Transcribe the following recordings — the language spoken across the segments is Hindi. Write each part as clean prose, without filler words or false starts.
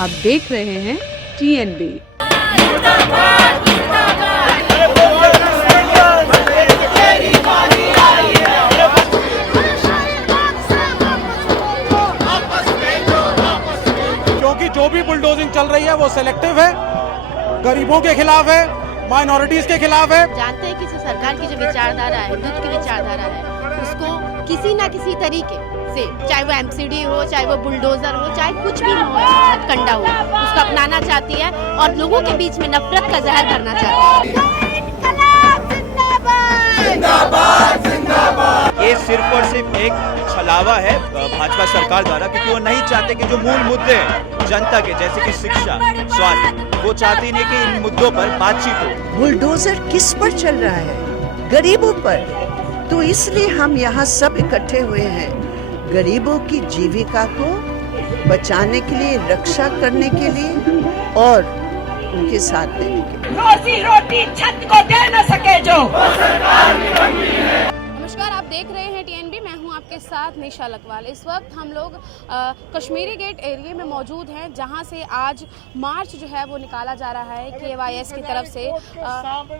आप देख रहे हैं TNB। क्योंकि जो भी बुलडोजिंग चल रही है वो सिलेक्टिव है, गरीबों के खिलाफ है, माइनॉरिटीज के खिलाफ है। जानते हैं कि सरकार की जो विचारधारा है, हिंदुत्व की विचारधारा है, उसको किसी ना किसी तरीके से, चाहे वो MCD हो, चाहे वो बुलडोजर हो, चाहे कुछ भी हो, हथकंडा हो, उसको अपनाना चाहती है और लोगों के बीच में नफरत का जहर भरना चाहती है। ये सिर्फ और सिर्फ एक छलावा है भाजपा सरकार द्वारा, क्योंकि वो नहीं चाहते कि जो मूल मुद्दे हैं जनता के, जैसे कि शिक्षा, स्वास्थ्य, वो चाहती नहीं कि इन मुद्दों पर बातचीत हो। बुलडोजर किस पर चल रहा है? गरीबों पर। तो इसलिए हम यहाँ सब इकट्ठे हुए हैं, गरीबों की जीविका को बचाने के लिए, रक्षा करने के लिए और उनके साथ देने के लिए। रोजी रोटी छत को दे न सके जो। नमस्कार, आप देख रहे हैं TNB। मैं हूं आपके साथ निशा लकवाल। इस वक्त हम लोग कश्मीरी गेट एरिया में मौजूद हैं, जहां से आज मार्च जो है वो निकाला जा रहा है KYS की तरफ से,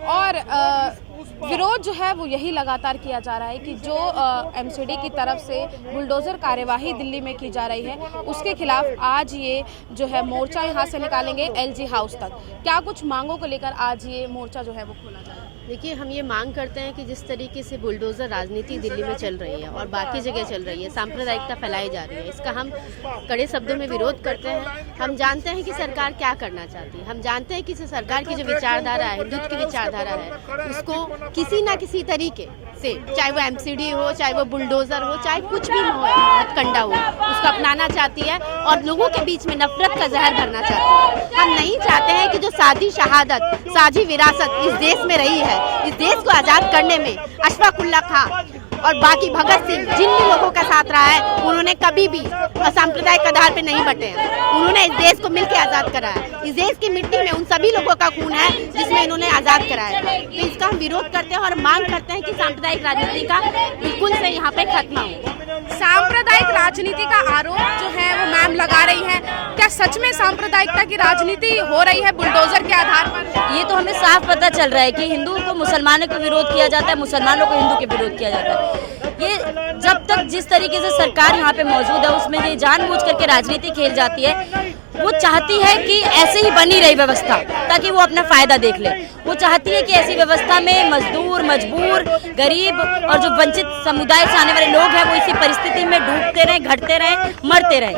और विरोध जो है वो यही लगातार किया जा रहा है कि जो MCD की तरफ से बुलडोज़र कार्यवाही दिल्ली में की जा रही है, उसके खिलाफ आज ये जो है मोर्चा यहाँ से निकालेंगे LG हाउस तक। क्या कुछ मांगों को लेकर आज ये मोर्चा जो है वो खोला जा रहा है? देखिए, हम ये मांग करते हैं कि जिस तरीके से बुलडोज़र राजनीति दिल्ली में चल रही है और बाकी जगह चल रही है, सांप्रदायिकता फैलाई जा रही है, इसका हम कड़े शब्दों में विरोध करते हैं। हम जानते हैं कि सरकार क्या करना चाहती है, हम जानते हैं कि सरकार की जो विचारधारा है, हिंदुत्व की विचारधारा है, उसको किसी ना किसी तरीके से, चाहे वो MCD हो, चाहे वो बुलडोज़र हो, चाहे कुछ भी हो, हथकंडा हो, उसको अपनाना चाहती है और लोगों के बीच में नफरत का जहर भरना चाहती है। हम नहीं चाहते हैं कि जो साझी शहादत, साझी विरासत इस देश में रही है, इस देश को आजाद करने में अशफाक उल्लाह खां और बाकी भगत सिंह, जिन भी लोगों का साथ रहा है, उन्होंने कभी भी सांप्रदायिक आधार पे नहीं बटे हैं। उन्होंने इस देश को मिलकर आजाद कराया। इस देश की मिट्टी में उन सभी लोगों का खून है जिसमें इन्होंने आजाद कराया। तो इसका हम विरोध करते हैं और मांग करते हैं कि सांप्रदायिक राजनीति का बिल्कुल से यहाँ पे खत्म हो। सांप्रदायिक राजनीति का आरोप जो है वो मैम लगा रही हैं, क्या सच में सांप्रदायिकता की राजनीति हो रही है बुलडोजर के आधार पर? ये तो हमें साफ पता चल रहा है कि हिंदुओं को मुसलमानों को विरोध किया जाता है, मुसलमानों को हिंदू के विरोध किया जाता है। ये जब तक जिस तरीके से सरकार यहाँ पे मौजूद है, उसमें ये जानबूझ करके राजनीति खेल जाती है। वो चाहती है कि ऐसे ही बनी रही व्यवस्था, ताकि वो अपना फायदा देख ले। वो चाहती है कि ऐसी व्यवस्था में मजदूर, मजबूर, गरीब और जो वंचित समुदाय से आने वाले लोग हैं, वो इसी परिस्थिति में डूबते रहें, घटते रहें, मरते रहें।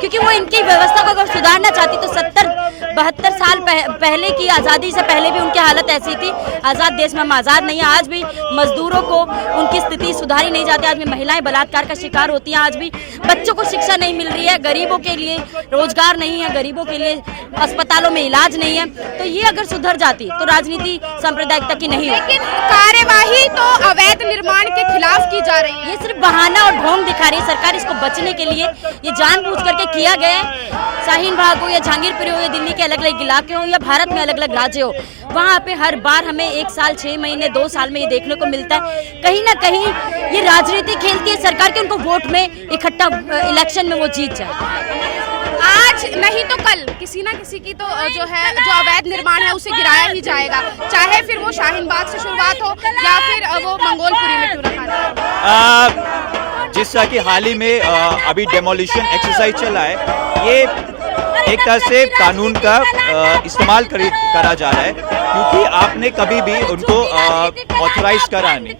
क्योंकि वो इनकी व्यवस्था को अगर सुधारना चाहती तो 70-72 साल पहले की आज़ादी से पहले भी उनकी हालत ऐसी थी। आज़ाद देश में हम आज़ाद नहीं है। आज भी मजदूरों को उनकी स्थिति सुधारी नहीं जाती। आज भी महिलाएं बलात्कार का शिकार होती हैं। आज भी बच्चों को शिक्षा नहीं मिल रही है। गरीबों के लिए रोजगार नहीं है, गरीबों के लिए अस्पतालों में इलाज नहीं है। तो ये अगर सुधर जाती तो राजनीति सांप्रदायिकता की नहीं होती। लेकिन कार्यवाही तो अवैध निर्माण के खिलाफ की जा रही है। ये सिर्फ बहाना और ढोंग दिखा रही है सरकार। इसको बचने के लिए ये जानबूझ करके किया गया है। शाहीन बाग हो या जहांगीरपुरी हो या दिल्ली के अलग अलग इलाके हो या भारत में अलग अलग राज्य हो, वहाँ पे हर बार हमें 1 साल, 6 महीने, 2 साल में ये देखने को मिलता है। कहीं ना कहीं ये राजनीति खेलती है सरकार के, उनको वोट में इकट्ठा इलेक्शन में वो जीत जाए। आज नहीं तो कल किसी ना किसी की तो जो है, जो अवैध निर्माण है उसे गिराया ही जाएगा, चाहे फिर वो शाहीन बाग से शुरुआत हो या फिर वो मंगोलपुरी में क्यों रखा जाए। जिस तरह की हाल ही में अभी डेमोलिशन एक्सरसाइज चला है, ये एक तरह से कानून का इस्तेमाल करा जा रहा है, क्योंकि आपने कभी भी उनको ऑथराइज करा नहीं।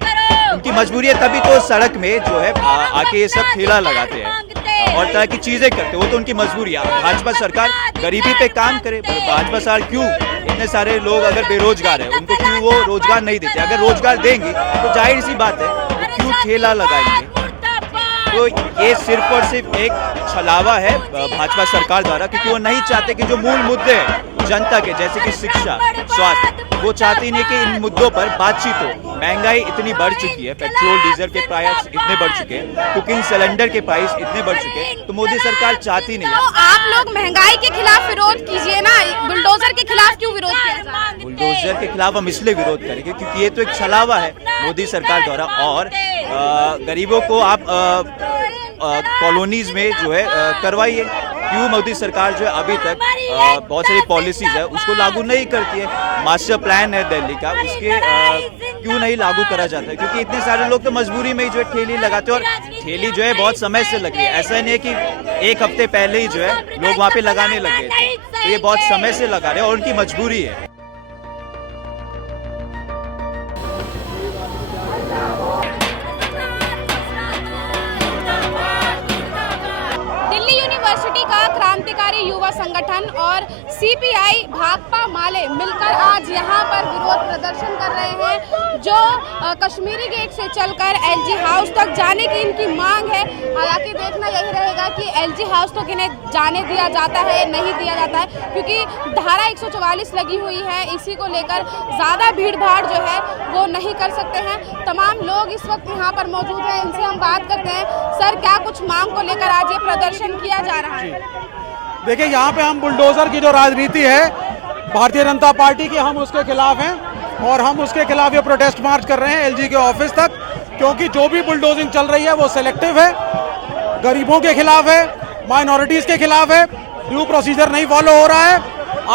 उनकी मजबूरी है, तभी तो सड़क में जो है आके ये सब ठेला लगाते हैं और तरह की चीजें करते हैं। वो तो उनकी मजबूरी है। भाजपा सरकार गरीबी पे काम करे। भाजपा सरकार क्यों इतने सारे लोग अगर बेरोजगार है, उनको क्यों वो रोजगार नहीं देते? अगर रोजगार देंगी तो जाहिर सी बात है वो क्यों ठेला लगाएंगे। तो ये सिर्फ और सिर्फ एक छलावा है भाजपा सरकार द्वारा, क्योंकि वो नहीं चाहते कि जो मूल मुद्दे हैं जनता के, जैसे कि शिक्षा, स्वास्थ्य, वो चाहती नहीं कि इन मुद्दों पर बातचीत हो। महंगाई इतनी बढ़ चुकी है, पेट्रोल डीजल के प्राइस इतने बढ़ चुके हैं, कुकिंग सिलेंडर के प्राइस इतने बढ़ चुके हैं, तो मोदी सरकार चाहती नहीं है। तो आप लोग महंगाई के खिलाफ विरोध कीजिए ना, बुलडोजर के खिलाफ क्यों विरोध किया जा रहा है? बुलडोजर के खिलाफ हम इसलिए विरोध करेंगे क्योंकि ये तो एक छलावा है मोदी सरकार द्वारा। और गरीबों को आप कॉलोनीज में जो है करवाइए, क्यों मोदी सरकार जो है अभी तक बहुत सारी पॉलिसीज है उसको लागू नहीं करती है। मास्टर प्लान है दिल्ली का, उसके क्यों नहीं लागू करा जाता है? क्योंकि इतने सारे लोग तो मजबूरी में ही जो है ठेली लगाते हैं, और ठेली जो है बहुत समय से लगी है। ऐसा नहीं है कि एक हफ्ते पहले ही जो है लोग वहाँ पे लगाने लगे थे, तो ये बहुत समय से लगा रहे हैं और उनकी मजबूरी है। यूनिवर्सिटी का क्रांतिकारी युवा संगठन और सीपीआई भाकपा माले मिलकर आज यहाँ पर विरोध प्रदर्शन कर रहे हैं, जो कश्मीरी गेट से चलकर एलजी हाउस तक जाने की इनकी मांग है। हालांकि देखना यही रहेगा कि एलजी हाउस तक इन्हें जाने दिया जाता है नहीं दिया जाता है, क्योंकि धारा 144 लगी हुई है। इसी को लेकर ज़्यादा भीड़ भाड़ जो है वो नहीं कर सकते हैं। तमाम लोग इस वक्त यहाँ पर मौजूद हैं, इनसे हम बात करते हैं। सर, क्या कुछ मांग को लेकर आज ये प्रदर्शन किया जा रहा है? देखिए, यहाँ पे हम बुलडोजर की जो राजनीति है भारतीय जनता पार्टी की, हम उसके खिलाफ हैं और हम उसके खिलाफ ये प्रोटेस्ट मार्च कर रहे हैं एलजी के ऑफिस तक, क्योंकि जो भी बुलडोजिंग चल रही है वो सेलेक्टिव है, गरीबों के खिलाफ है, माइनॉरिटीज के खिलाफ है, ड्यू प्रोसीजर नहीं फॉलो हो रहा है।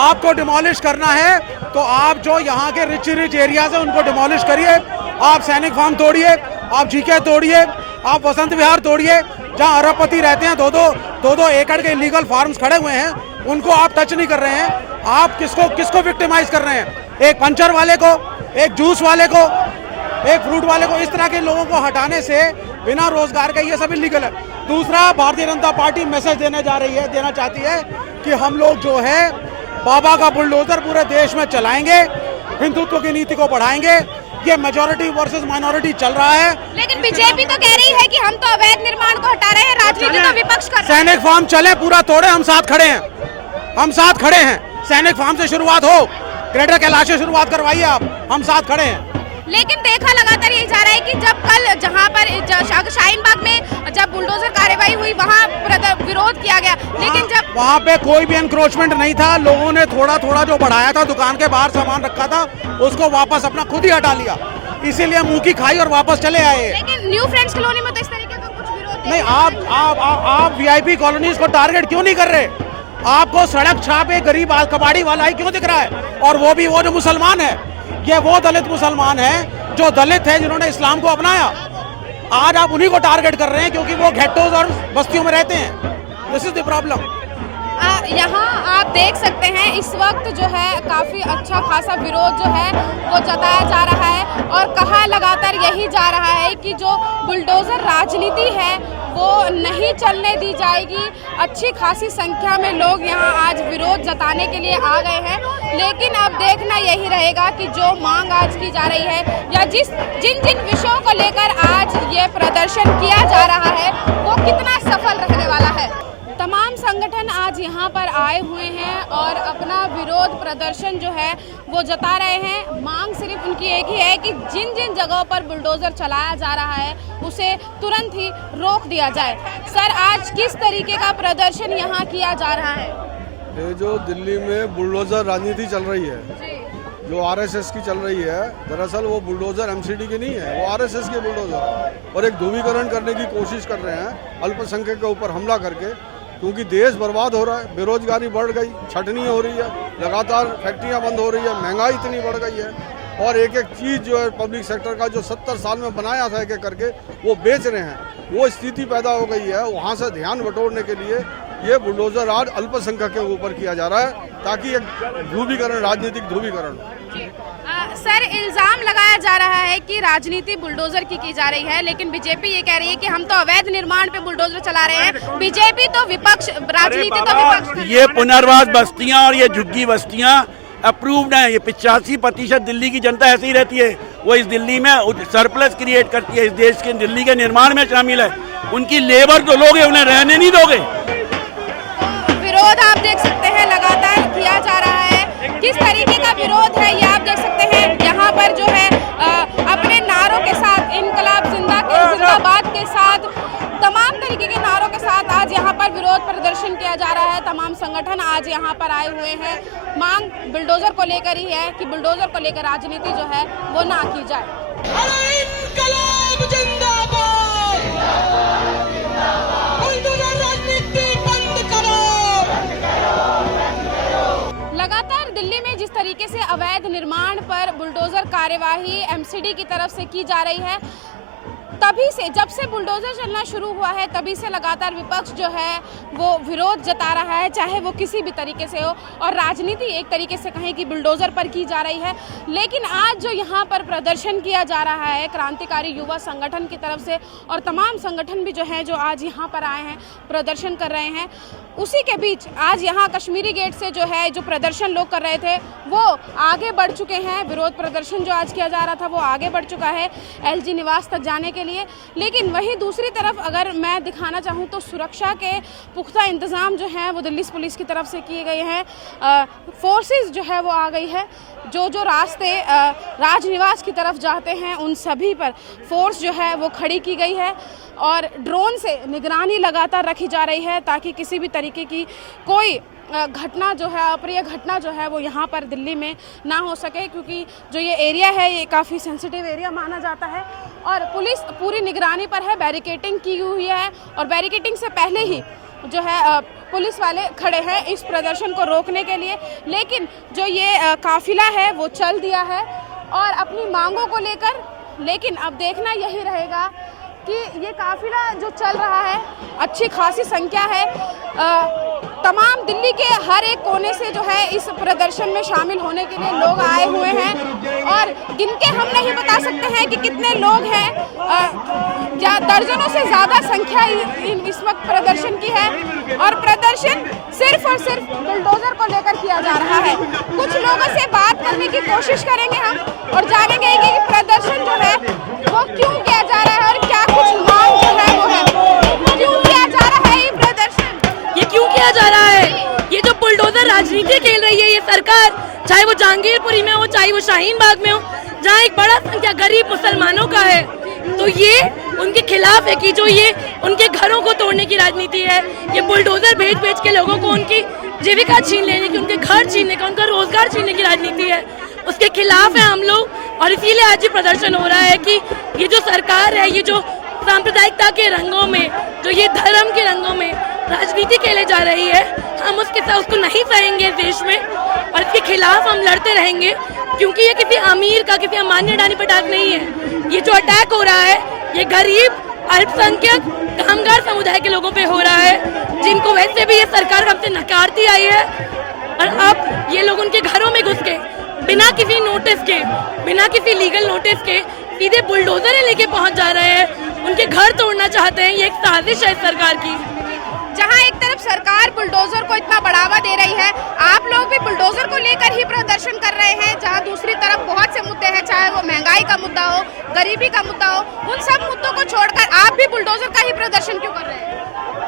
आपको डिमोलिश करना है तो आप जो यहाँ के रिच एरियाज है उनको डिमोलिश करिए। आप सैनिक फार्म तोड़िए, आप जीके तोड़िए, आप वसंत विहार तोड़िए, जहाँ अरबपति रहते हैं, दो एकड़ के इलीगल फार्म्स खड़े हुए हैं, उनको आप टच नहीं कर रहे हैं। आप किसको विक्टिमाइज कर रहे हैं? एक पंचर वाले को, एक जूस वाले को, एक फ्रूट वाले को। इस तरह के लोगों को हटाने से बिना रोजगार का ये सब इलीगल है। दूसरा, भारतीय जनता पार्टी मैसेज देना चाहती है कि हम लोग जो है बाबा का बुलडोजर पूरे देश में चलाएंगे, हिंदुत्व की नीति को बढ़ाएंगे। ये मेजॉरिटी वर्सेस माइनॉरिटी चल रहा है। लेकिन बीजेपी तो कह रही है कि हम तो अवैध निर्माण को हटा रहे हैं, राजनीति तो विपक्ष कर रहा है। सैनिक फार्म चले, पूरा तोड़े, हम साथ खड़े हैं। सैनिक फार्म से शुरुआत हो, ग्रेटर कैलाश से शुरुआत करवाइए आप, हम साथ खड़े हैं। लेकिन देखा लगातार यही जा रहा है कि जब कल जहां पर शाहीन बाग में जब बुलडोजर कार्रवाई हुई वहां विरोध किया गया, लेकिन जब वहां पे कोई भी एनक्रोचमेंट नहीं था। लोगों ने थोड़ा जो बढ़ाया था, दुकान के बाहर सामान रखा था, उसको वापस अपना खुद ही हटा लिया, इसीलिए मुंह की खाई और वापस चले आए। लेकिन न्यू फ्रेंड्स कॉलोनी में तो इस तरीके का कुछ विरोध नहीं। आप वीआईपी कॉलोनीज को टारगेट क्यों नहीं कर रहे? आपको सड़क छाप एक गरीब कबाड़ी वाला ही क्यों दिख रहा है? और वो भी वो जो मुसलमान है, ये वो दलित मुसलमान है जो दलित है, जिन्होंने इस्लाम को अपनाया। आज आप उन्हीं को टारगेट कर रहे हैं क्योंकि वो घेटोज और बस्तियों में रहते हैं। This is the problem. यहाँ आप देख सकते हैं इस वक्त जो है काफ़ी अच्छा खासा विरोध जो है वो जताया जा रहा है, और कहा लगातार यही जा रहा है कि जो बुलडोजर राजनीति है वो नहीं चलने दी जाएगी। अच्छी खासी संख्या में लोग यहाँ आज विरोध जताने के लिए आ गए हैं, लेकिन अब देखना यही रहेगा कि जो मांग आज की जा रही है या जिन विषयों को लेकर आज ये प्रदर्शन किया जा रहा है वो कितना सफल रहने वाला है। तमाम संगठन आज यहाँ पर आए हुए हैं और अपना विरोध प्रदर्शन जो है वो जता रहे हैं। मांग सिर्फ उनकी एक ही है कि जिन जगहों पर बुलडोजर चलाया जा रहा है उसे तुरंत ही रोक दिया जाए। सर, आज किस तरीके का प्रदर्शन यहाँ किया जा रहा है? ये जो दिल्ली में बुलडोजर राजनीति चल रही है, जो आरएसएस की चल रही है, दरअसल वो बुलडोजर एमसीडी की नहीं है, वो आरएसएस के बुलडोजर है, और एक ध्रुवीकरण करने की कोशिश कर रहे हैं अल्पसंख्यक के ऊपर हमला करके, क्योंकि देश बर्बाद हो रहा है, बेरोजगारी बढ़ गई, छटनी हो रही है, लगातार फैक्ट्रियां बंद हो रही है, महंगाई इतनी बढ़ गई है, और एक चीज़ जो है पब्लिक सेक्टर का जो 70 साल में बनाया था एक करके वो बेच रहे हैं। वो स्थिति पैदा हो गई है। वहाँ से ध्यान बटोरने के लिए ये बुलडोजर आज अल्पसंख्यक के ऊपर किया जा रहा है, ताकि एक ध्रुवीकरण, राजनीतिक ध्रुवीकरण। सर, इल्जाम लगाया जा रहा है कि राजनीति बुलडोजर की जा रही है, लेकिन बीजेपी ये कह रही है कि हम तो अवैध निर्माण पे बुलडोजर चला रहे हैं। बीजेपी तो विपक्ष, राजनीति तो विपक्ष। ये पुनर्वास बस्तियां और ये झुग्गी बस्तियां अप्रूव्ड हैं। ये 85% दिल्ली की जनता ऐसी ही रहती है। वो इस दिल्ली में सरप्लस क्रिएट करती है, इस देश के दिल्ली के निर्माण में शामिल है। उनकी लेबर तो लोगे, उन्हें रहने नहीं दोगे। विरोध आप देख सकते हैं लगातार किया जा रहा है। किस तरीके का विरोध है ये आप देख सकते हैं। यहाँ पर जो है अपने नारों के साथ, इनकलाब जिंदाबाद के साथ, तमाम तरीके के नारों के साथ आज यहाँ पर विरोध प्रदर्शन किया जा रहा है। तमाम संगठन आज यहाँ पर आए हुए हैं। मांग बुलडोजर को लेकर ही है कि बुलडोजर को लेकर राजनीति जो है वो ना की जाए। राजनीति बंद करो। बुलडोज़र कार्यवाही एमसीडी की तरफ से की जा रही है। तभी से, जब से बुलडोज़र चलना शुरू हुआ है, तभी से लगातार विपक्ष जो है वो विरोध जता रहा है, चाहे वो किसी भी तरीके से हो, और राजनीति एक तरीके से कहें कि बुलडोज़र पर की जा रही है। लेकिन आज जो यहाँ पर प्रदर्शन किया जा रहा है क्रांतिकारी युवा संगठन की तरफ से, और तमाम संगठन भी जो हैं जो आज यहाँ पर आए हैं, प्रदर्शन कर रहे हैं, उसी के बीच आज यहाँ कश्मीरी गेट से जो है जो प्रदर्शन लोग कर रहे थे वो आगे बढ़ चुके हैं। विरोध प्रदर्शन जो आज किया जा रहा था वो आगे बढ़ चुका है एलजी निवास तक जाने के लिए। लेकिन वहीं दूसरी तरफ अगर मैं दिखाना चाहूँ तो सुरक्षा के पुख्ता इंतज़ाम जो हैं वो दिल्ली पुलिस की तरफ से किए गए हैं। फोर्सेस जो है वो आ गई है, जो रास्ते राजनिवास की तरफ जाते हैं उन सभी पर फोर्स जो है वो खड़ी की गई है, और ड्रोन से निगरानी लगातार रखी जा रही है ताकि किसी भी तरीके की कोई घटना जो है, अप्रिय घटना जो है वो यहाँ पर दिल्ली में ना हो सके, क्योंकि जो ये एरिया है ये काफ़ी सेंसिटिव एरिया माना जाता है। और पुलिस पूरी निगरानी पर है, बैरिकेडिंग की हुई है, और बैरिकेडिंग से पहले ही जो है पुलिस वाले खड़े हैं इस प्रदर्शन को रोकने के लिए। लेकिन जो ये काफिला है वो चल दिया है और अपनी मांगों को लेकर, लेकिन अब देखना यही रहेगा कि ये काफिला जो चल रहा है, अच्छी खासी संख्या है, तमाम दिल्ली के हर एक कोने से जो है इस प्रदर्शन में शामिल होने के लिए लोग आए हुए हैं, और गिनके हम नहीं बता सकते हैं कि कितने लोग हैं, या दर्जनों से ज़्यादा संख्या इस वक्त प्रदर्शन की है, और प्रदर्शन सिर्फ और सिर्फ बुलडोजर को लेकर किया जा रहा है। कुछ लोगों से बात करने की कोशिश करेंगे हम, और जानेंगे कि प्रदर्शन जो है वो क्यों किया जा रहा है और क्या कुछ मांग जो है वो है, क्यों किया जा रहा है ये प्रदर्शन, ये क्यों किया जा रहा है। ये जो बुलडोजर राजनीति खेल रही है ये सरकार, चाहे वो जहांगीरपुरी में हो, चाहे वो शाहीन बाग में हो, जहाँ एक बड़ा संख्या गरीब मुसलमानों का है, तो ये उनके खिलाफ है कि जो ये उनके घरों को तोड़ने की राजनीति है। ये बुलडोजर भेज के लोगों को उनकी जीविका छीन लेने की, उनके घर छीनने का, उनका रोजगार छीनने की राजनीति है। उसके खिलाफ है हम लोग, और इसीलिए आज ये प्रदर्शन हो रहा है कि ये जो सरकार है, ये जो सांप्रदायिकता के रंगों में, जो ये धर्म के रंगों में राजनीति खेले जा रही है, हम उसके साथ उसको नहीं सहेंगे इस देश में, और इसके खिलाफ हम लड़ते रहेंगे, क्योंकि ये किसी अमीर का, किसी अमान्य अडानी पर अटैक नहीं है। ये जो अटैक हो रहा है ये गरीब, अल्पसंख्यक, कामगार समुदाय के लोगों पे हो रहा है, जिनको वैसे भी ये सरकार हमसे नकारती आई है, और अब ये लोग उनके घरों में घुस के बिना किसी नोटिस के, बिना किसी लीगल नोटिस के सीधे बुलडोजर लेके पहुंच जा रहे हैं, उनके घर तोड़ना चाहते हैं। ये एक साजिश है सरकार की। जहां एक तरफ सरकार बुलडोजर को इतना बढ़ावा दे रही है, आप लोग भी बुलडोजर को लेकर ही प्रदर्शन कर रहे हैं, जहां दूसरी तरफ बहुत से मुद्दे हैं, चाहे वो महंगाई का मुद्दा हो, गरीबी का मुद्दा हो, उन सब मुद्दों को छोड़कर आप भी बुलडोजर का ही प्रदर्शन क्यों कर रहे हैं?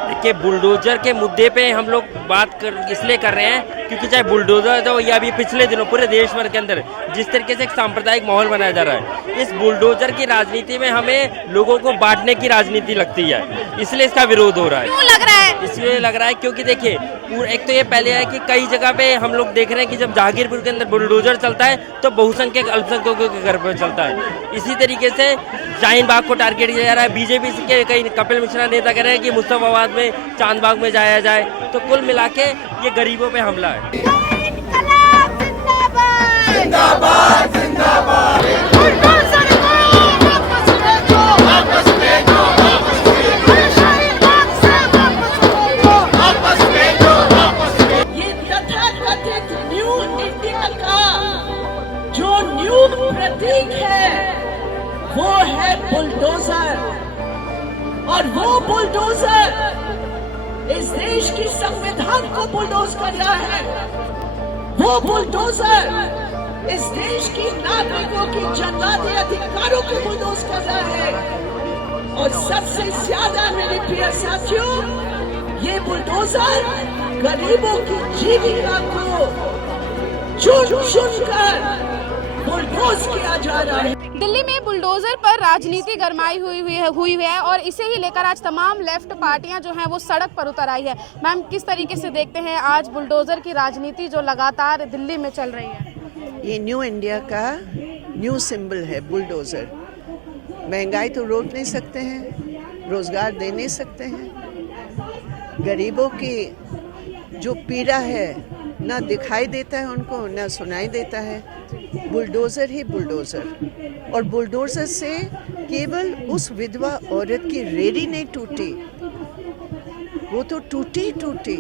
देखिए, बुलडोजर के मुद्दे पे हम लोग बात इसलिए कर रहे हैं क्योंकि चाहे बुलडोजर हो या अभी पिछले दिनों पूरे देश भर के अंदर जिस तरीके से एक सांप्रदायिक माहौल बनाया जा रहा है, इस बुलडोजर की राजनीति में हमें लोगों को बांटने की राजनीति लगती है, इसलिए इसका विरोध हो रहा है। क्यों लग रहा है? इसलिए लग रहा है क्योंकि देखिए, एक तो ये पहले है कि कई जगह पे हम लोग देख रहे हैं कि जब जहांगीरपुर के अंदर बुलडोजर चलता है तो बहुसंख्यक अल्पसंख्यकों के घर पर चलता है। इसी तरीके से शाहीन बाग को टारगेट किया जा रहा है। बीजेपी के कई कपिल मिश्रा नेता कह रहे हैं कि मुस्तफाबाद में, चांदबाग में जाया जाए, तो कुल मिला के ये गरीबों पे हमला है। जिंदाबाद जिंदाबाद ये तथाकथित न्यू इंडिया का जो न्यू प्रतीक है वो है बुलडोजर, और वो बुलडोजर इस देश की संविधान को बुलडोज कर रहा है, वो बुलडोजर इस देश की नागरिकों की जन्मजात अधिकारों को बुलडोज कर रहा है, और सबसे ज्यादा मेरे प्रिय साथियों, ये बुलडोजर गरीबों की जीविका को चुन कर बुलडोज किया जा रहा है। दिल्ली में बुलडोजर पर राजनीति गरमाई हुई है और इसे ही लेकर आज तमाम लेफ्ट पार्टियां जो हैं वो सड़क पर उतर आई है। मैम, किस तरीके से देखते हैं आज बुलडोजर की राजनीति जो लगातार दिल्ली में चल रही है? ये न्यू इंडिया का न्यू सिंबल है बुलडोजर। महंगाई तो रोक नहीं सकते हैं, रोजगार दे नहीं सकते हैं, गरीबों की जो पीड़ा है ना दिखाई देता है उनको, ना सुनाई देता है। बुलडोज़र ही बुलडोज़र, और बुलडोज़र से केवल उस विधवा औरत की रेडी नहीं टूटी, वो तो टूटी टूटी,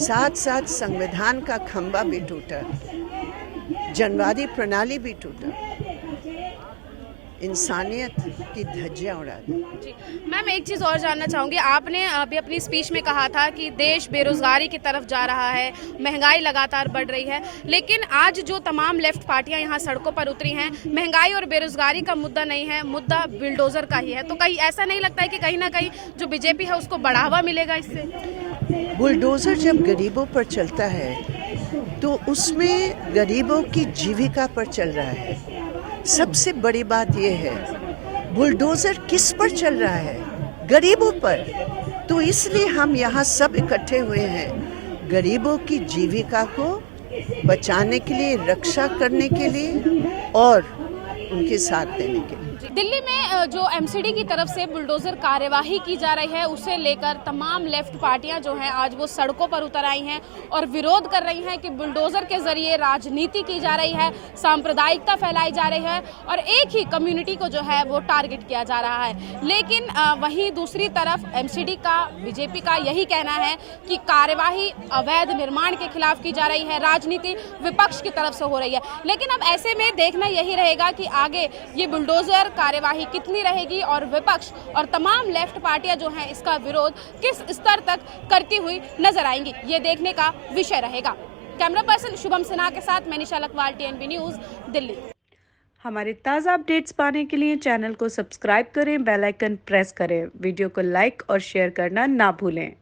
साथ साथ संविधान का खंभा भी टूटा, जनवादी प्रणाली भी टूटा, इंसानियत की धज्जियां उड़ा दी। जी मैम, एक चीज़ और जानना चाहूँगी, आपने अभी अपनी स्पीच में कहा था कि देश बेरोजगारी की तरफ जा रहा है, महंगाई लगातार बढ़ रही है, लेकिन आज जो तमाम लेफ्ट पार्टियां यहाँ सड़कों पर उतरी हैं, महंगाई और बेरोजगारी का मुद्दा नहीं है, मुद्दा बुलडोज़र का ही है। तो कहीं ऐसा नहीं लगता है कि कहीं ना कहीं जो बीजेपी है उसको बढ़ावा मिलेगा इससे? बुलडोज़र जब गरीबों पर चलता है तो उसमें गरीबों की जीविका पर चल रहा है। सबसे बड़ी बात यह है, बुलडोज़र किस पर चल रहा है? गरीबों पर। तो इसलिए हम यहाँ सब इकट्ठे हुए हैं, गरीबों की जीविका को बचाने के लिए, रक्षा करने के लिए और उनके साथ देने के लिए। दिल्ली में जो एमसीडी की तरफ से बुलडोज़र कार्यवाही की जा रही है, उसे लेकर तमाम लेफ्ट पार्टियां जो हैं आज वो सड़कों पर उतर आई हैं और विरोध कर रही हैं कि बुलडोज़र के जरिए राजनीति की जा रही है, सांप्रदायिकता फैलाई जा रही है और एक ही कम्युनिटी को जो है वो टारगेट किया जा रहा है। लेकिन वहीं दूसरी तरफ एमसीडी का, बीजेपी का यही कहना है कि कार्यवाही अवैध निर्माण के खिलाफ की जा रही है, राजनीति विपक्ष की तरफ से हो रही है। लेकिन अब ऐसे में देखना यही रहेगा कि आगे ये बुलडोज़र कार्यवाही कितनी रहेगी और विपक्ष और तमाम लेफ्ट पार्टियां जो हैं इसका विरोध किस स्तर तक करती हुई नजर आएंगी, ये देखने का विषय रहेगा। कैमरा पर्सन शुभम सिन्हा के साथ मैं निशा लखवाल, TNB न्यूज़, दिल्ली। हमारे ताज़ा अपडेट्स पाने के लिए चैनल को सब्सक्राइब करें, बेल आइकन प्रेस करें, वीडियो को लाइक और शेयर करना ना भूलें।